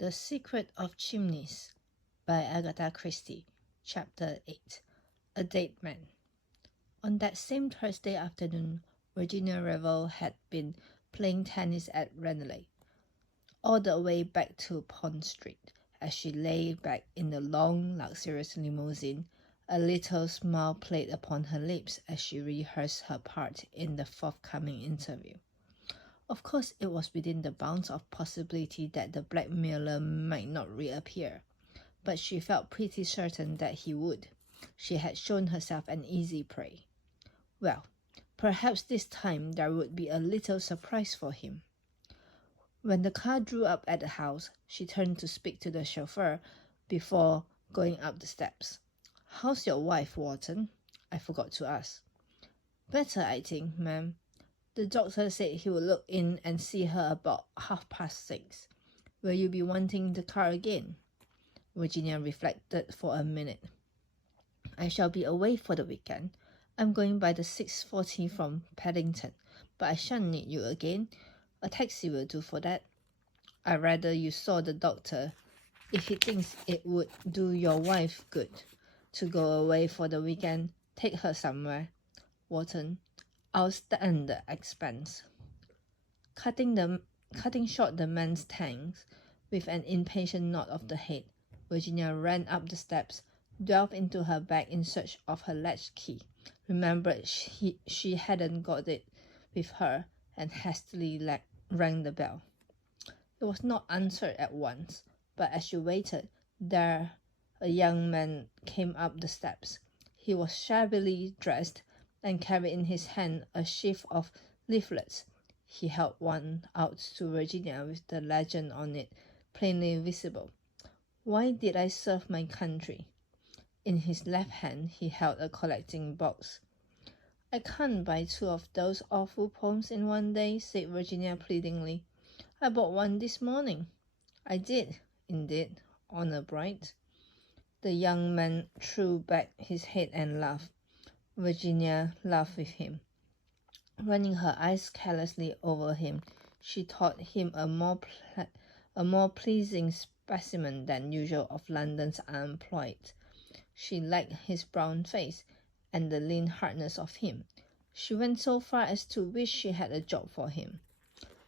The Secret of Chimneys by Agatha Christie, Chapter 8. A Dead Man. On that same Thursday afternoon, Virginia Revel had been playing tennis at Ranelagh, all the way back to Pond Street. As she lay back in the long, luxurious limousine, a little smile played upon her lips as she rehearsed her part in the forthcoming interview. Of course, it was within the bounds of possibility that the blackmailer might not reappear, but she felt pretty certain that he would. She had shown herself an easy prey. Well, perhaps this time there would be a little surprise for him. When the car drew up at the house, she turned to speak to the chauffeur before going up the steps. "How's your wife, Wharton? I forgot to ask." "Better, I think, ma'am. The doctor said he would look in and see her about 6:30. Will you be wanting the car again?" Virginia reflected for a minute. "I shall be away for the weekend. I'm going by the 6:40 from Paddington, but I shan't need you again. A taxi will do for that." "I'd rather you saw the doctor. If he thinks it would do your wife good to go away for the weekend, take her somewhere. Wharton, I'll stand the expense." Cutting short the man's thanks with an impatient nod of the head, Virginia ran up the steps, delved into her bag in search of her latch key, remembered she hadn't got it with her, and hastily rang the bell. It was not answered at once, but as she waited, there a young man came up the steps. He was shabbily dressed and carried in his hand a sheaf of leaflets. He held one out to Virginia with the legend on it plainly visible: "Why did I serve my country?" In his left hand he held a collecting box. "I can't buy 2 of those awful poems in one day," said Virginia pleadingly. "I bought one this morning." "I did, indeed, Honour bright." The young man threw back his head and laughed. Virginia laughed with him. Running her eyes carelessly over him, she thought him a more pleasing specimen than usual of London's unemployed. She liked his brown face and the lean hardness of him. She went so far as to wish she had a job for him.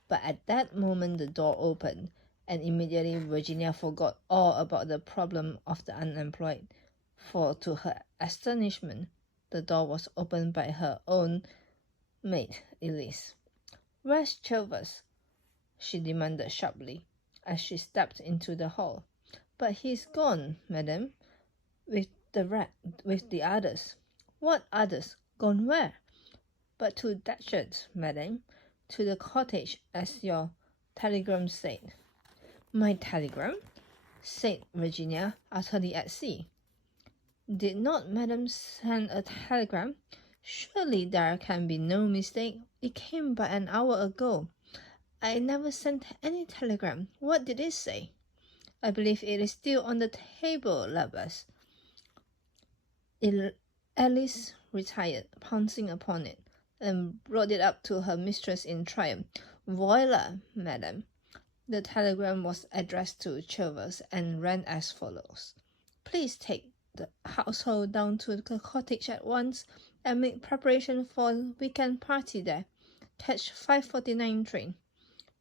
But at that moment the door opened, and immediately Virginia forgot all about the problem of the unemployed, for to her astonishment, the door was opened by her own maid, Elise. "Where's Chilvers?" she demanded sharply, as she stepped into the hall. "But he's gone, madam, with the others." "What others? Gone where?" "But to Datchet, madam, to the cottage, as your telegram said." "My telegram?" said Virginia, utterly at sea. "Did not madam send a telegram? Surely there can be no mistake. It came but an hour ago." "I never sent any telegram. What did it say?" "I believe it is still on the table, Labas." Alice retired, pouncing upon it, and brought it up to her mistress in triumph. "Voila, madam." The telegram was addressed to Chilvers and ran as follows: "Please take the household down to the cottage at once and make preparation for a weekend party there. Catch 5:49 train."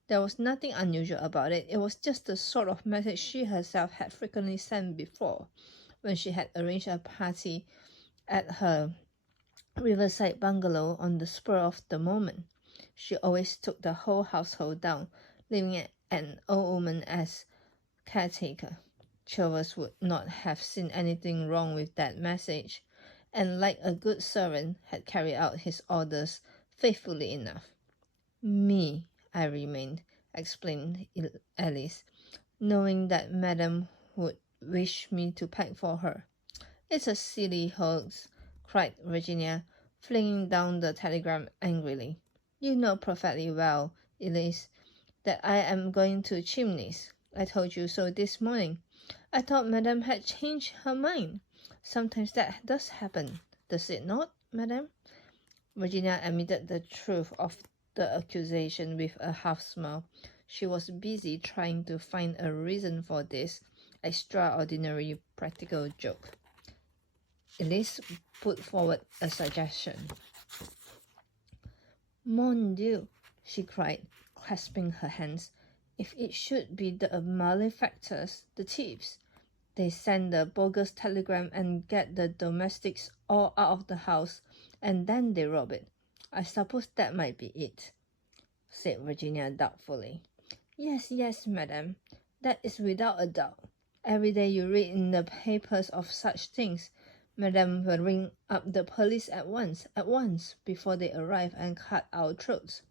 There was nothing unusual about it. It was just the sort of message she herself had frequently sent before, when she had arranged a party at her riverside bungalow on the spur of the moment. She always took the whole household down, leaving an old woman as caretaker. Chilvers would not have seen anything wrong with that message, and like a good servant had carried out his orders faithfully enough. "Me, I remained," explained Alice, "knowing that madam would wish me to pack for her." "It's a silly hoax," cried Virginia, flinging down the telegram angrily. "You know perfectly well, Elise, that I am going to Chimneys. I told you so this morning. I thought madam had changed her mind. Sometimes that does happen, does it not, madam?" Virginia admitted the truth of the accusation with a half smile. She was busy trying to find a reason for this extraordinary practical joke. Elise put forward a suggestion. "Mon Dieu!" she cried, clasping her hands. "If it should be the malefactors, the thieves! They send the bogus telegram and get the domestics all out of the house, and then they rob it. I suppose that might be it," said Virginia doubtfully. Yes, madam, that is without a doubt. Every day you read in the papers of such things. Madam will ring up the police at once, before they arrive and cut our throats."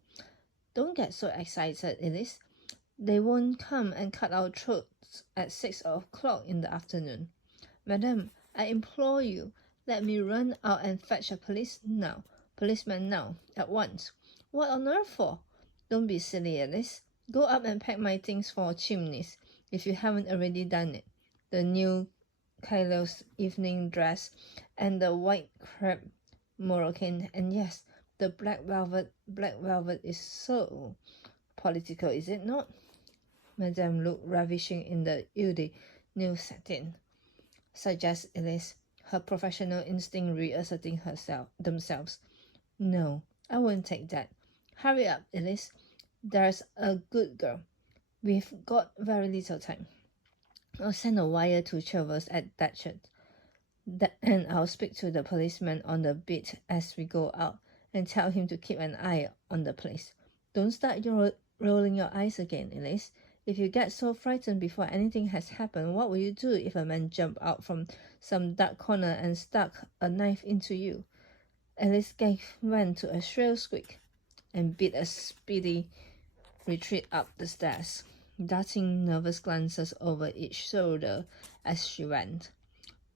"Don't get so excited, Elise. They won't come and cut our throats at 6 o'clock in the afternoon. Madam, I implore you, let me run out and fetch a policeman now, at once." "What on earth for?" "Don't be silly, Alice. Go up and pack my things for Chimneys, if you haven't already done it. The new Cailo's evening dress, and the white crepe moroccan, and yes, the black velvet. Black velvet is so political, is it not?" Madame looked ravishing in the eau new satin, suggests Elise, her professional instinct reasserting themselves. "No, I won't take that. Hurry up, Elise. There's a good girl. We've got very little time. I'll send a wire to Chilvers at Datchet, and I'll speak to the policeman on the beat as we go out, and tell him to keep an eye on the place. Don't start rolling your eyes again, Elise. If you get so frightened before anything has happened, what will you do if a man jumped out from some dark corner and stuck a knife into you?" Alice gave vent to a shrill squeak, and beat a speedy retreat up the stairs, darting nervous glances over each shoulder as she went.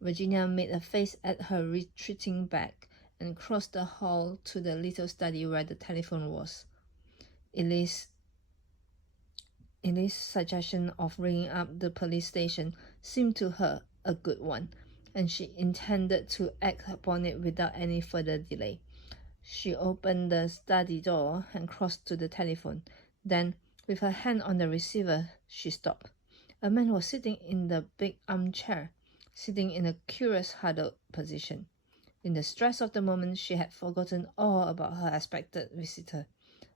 Virginia made a face at her retreating back and crossed the hall to the little study where the telephone was. Elise's suggestion of ringing up the police station seemed to her a good one, and she intended to act upon it without any further delay. She opened the study door and crossed to the telephone. Then, with her hand on the receiver, she stopped. A man was sitting in the big armchair, sitting in a curious huddled position. In the stress of the moment, she had forgotten all about her expected visitor.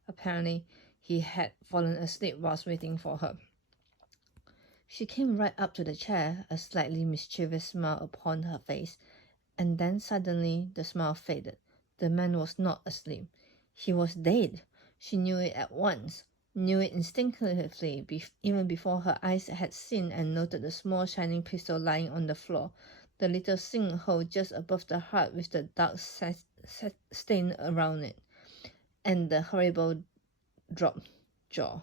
Apparently, he had fallen asleep whilst waiting for her. She came right up to the chair, a slightly mischievous smile upon her face, and then suddenly the smile faded. The man was not asleep. He was dead. She knew it at once, knew it instinctively, even before her eyes had seen and noted the small shining pistol lying on the floor, the little sinkhole just above the heart with the dark stain around it, and the horrible dropped jaw.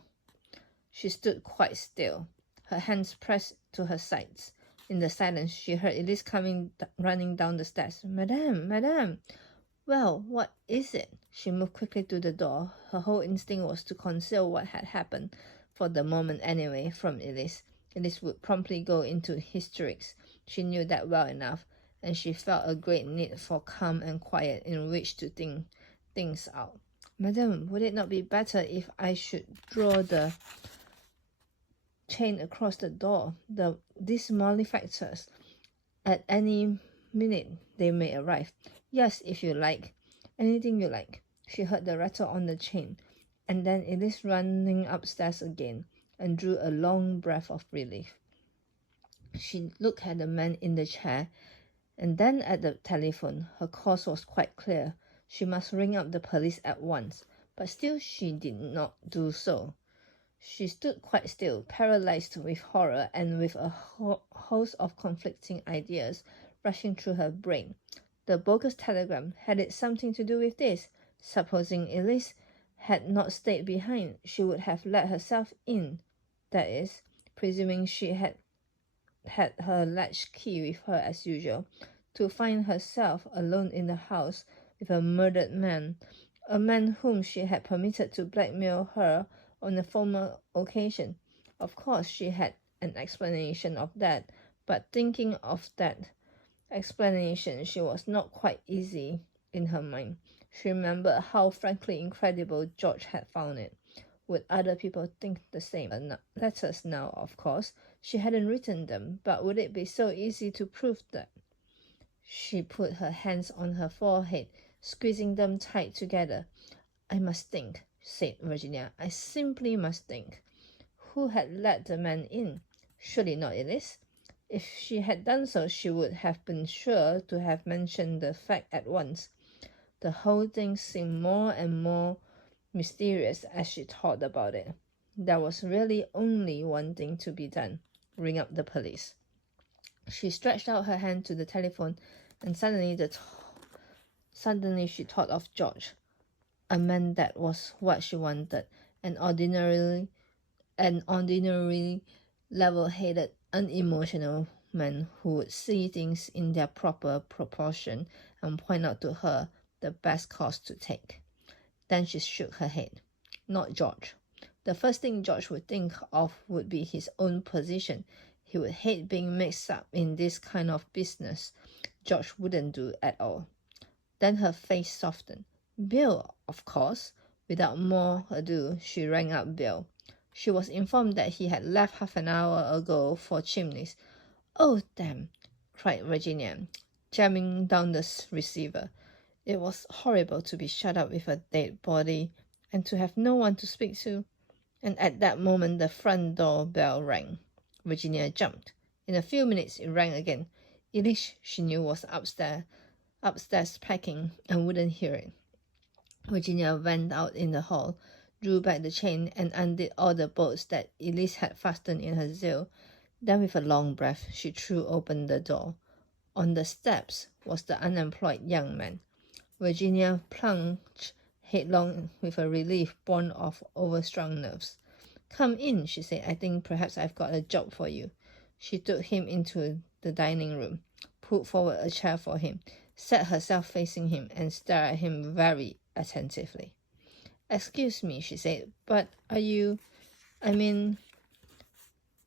She stood quite still, her hands pressed to her sides. In the silence, she heard Elise running down the stairs. Madame! Well, what is it?" She moved quickly to the door. Her whole instinct was to conceal what had happened, for the moment anyway, from Elise. Elise would promptly go into hysterics. She knew that well enough, and she felt a great need for calm and quiet in which to think things out. "Madame, would it not be better if I should draw the chain across the door? These malefactors, at any minute they may arrive." "Yes, if you like. Anything you like." She heard the rattle on the chain, and then Elise running upstairs again, and drew a long breath of relief. She looked at the man in the chair, and then at the telephone. Her course was quite clear. She must ring up the police at once, but still she did not do so. She stood quite still, paralyzed with horror and with a host of conflicting ideas rushing through her brain. The bogus telegram, had it something to do with this? Supposing Elise had not stayed behind, she would have let herself in. That is, presuming she had her latch key with her as usual, to find herself alone in the house with a murdered man, a man whom she had permitted to blackmail her on a former occasion. Of course, she had an explanation of that, but thinking of that explanation, she was not quite easy in her mind. She remembered how frankly incredible George had found it. Would other people think the same? Letters now, of course. She hadn't written them, but would it be so easy to prove that? She put her hands on her forehead, squeezing them tight together. I must think, said Virginia. I simply must think. Who had let the man in? Surely not Elise. If she had done so, she would have been sure to have mentioned the fact at once. The whole thing seemed more and more mysterious as she thought about it. There was really only one thing to be done: ring up the police. She stretched out her hand to the telephone, and suddenly she thought of George. A man, that was what she wanted. An ordinarily level-headed, unemotional man who would see things in their proper proportion and point out to her the best course to take. Then she shook her head. Not George. The first thing George would think of would be his own position. He would hate being mixed up in this kind of business. George wouldn't do at all. Then her face softened. Bill, of course. Without more ado, she rang up Bill. She was informed that he had left half an hour ago for Chimneys. Oh, damn, cried Virginia, jamming down the receiver. It was horrible to be shut up with a dead body and to have no one to speak to. And at that moment the front door bell rang. Virginia jumped. In a few minutes it rang again. Elise, she knew, was upstairs packing and wouldn't hear it. Virginia went out in the hall, drew back the chain, and undid all the bolts that Elise had fastened in her zeal. Then with a long breath she threw open the door. On the steps was the unemployed young man. Virginia plunged headlong with a relief born of overstrung nerves. Come in, she said. I think perhaps I've got a job for you. She took him into the dining room, put forward a chair for him, sat herself facing him, and stared at him very attentively. Excuse me, she said, but are you,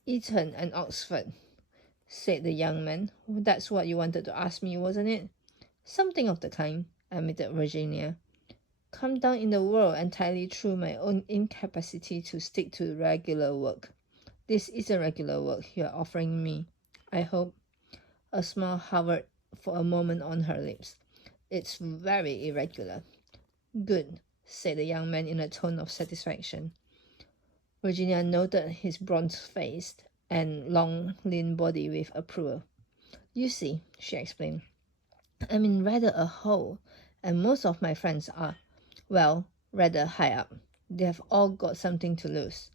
Eton and Oxford, said the young man. That's what you wanted to ask me, wasn't it? Something of the kind, admitted Virginia. Come down in the world entirely through my own incapacity to stick to regular work. This isn't regular work you're offering me, I hope. A smile hovered for a moment on her lips. It's very irregular. Good, said the young man in a tone of satisfaction. Virginia noted his bronze-faced and long, lean body with approval. You see, she explained, I'm in rather a hole, and most of my friends are, well, rather high up. They have all got something to lose.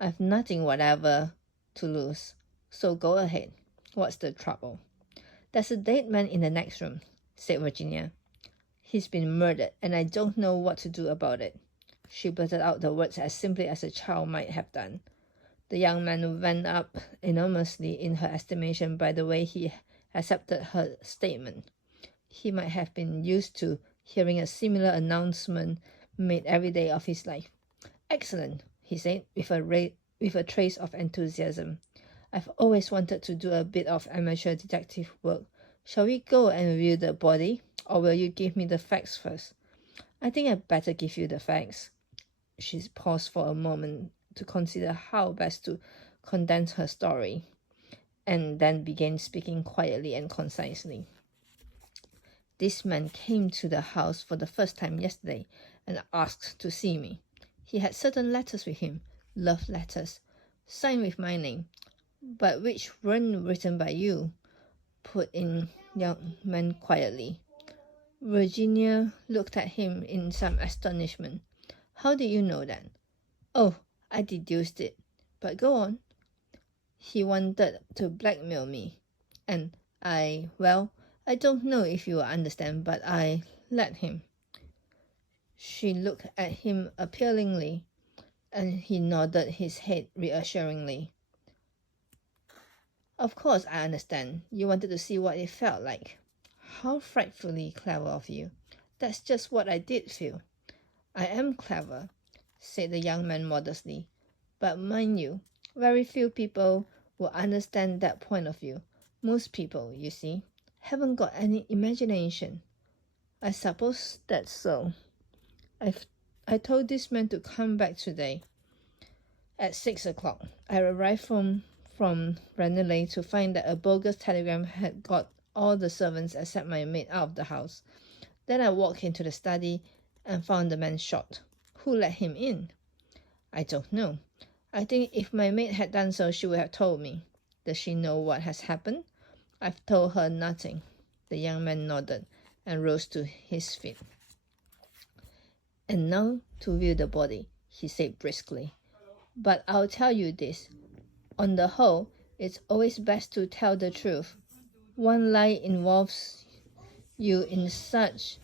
I've nothing whatever to lose, so go ahead. What's the trouble? There's a dead man in the next room, said Virginia. He's been murdered, and I don't know what to do about it. She blurted out the words as simply as a child might have done. The young man went up enormously in her estimation by the way he accepted her statement. He might have been used to hearing a similar announcement made every day of his life. Excellent, he said, with a trace of enthusiasm. I've always wanted to do a bit of amateur detective work. Shall we go and view the body, or will you give me the facts first? I think I'd better give you the facts. She paused for a moment to consider how best to condense her story, and then began speaking quietly and concisely. This man came to the house for the first time yesterday and asked to see me. He had certain letters with him, love letters, signed with my name, but which weren't written by you, put in young man quietly. Virginia looked at him in some astonishment. How did you know that? Oh, I deduced it. But go on. He wanted to blackmail me, and I don't know if you will understand, but I let him. She looked at him appealingly, and he nodded his head reassuringly. Of course I understand. You wanted to see what it felt like. How frightfully clever of you. That's just what I did feel. I am clever, said the young man modestly. But mind you, very few people will understand that point of view. Most people, you see, haven't got any imagination. I suppose that's so. I've I told this man to come back today at 6 o'clock. I arrived from Ranelagh to find that a bogus telegram had got all the servants except my maid out of the house. Then I walked into the study and found the man shot. Who let him in? I don't know. I think if my maid had done so, she would have told me. Does she know what has happened? I've told her nothing. The young man nodded and rose to his feet. And now to view the body, he said briskly. But I'll tell you this. On the whole, it's always best to tell the truth. One lie involves you in such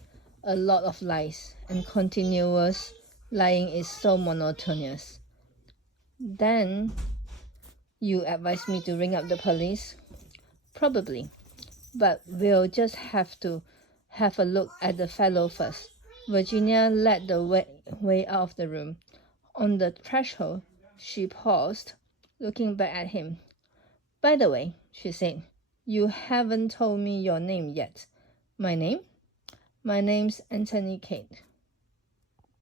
a lot of lies, and continuous lying is so monotonous. Then you advise me to ring up the police? Probably, but we'll just have to have a look at the fellow first. Virginia led the way out of the room. On the threshold, she paused, looking back at him. By the way, she said, you haven't told me your name yet. My name? My name's Anthony Cade.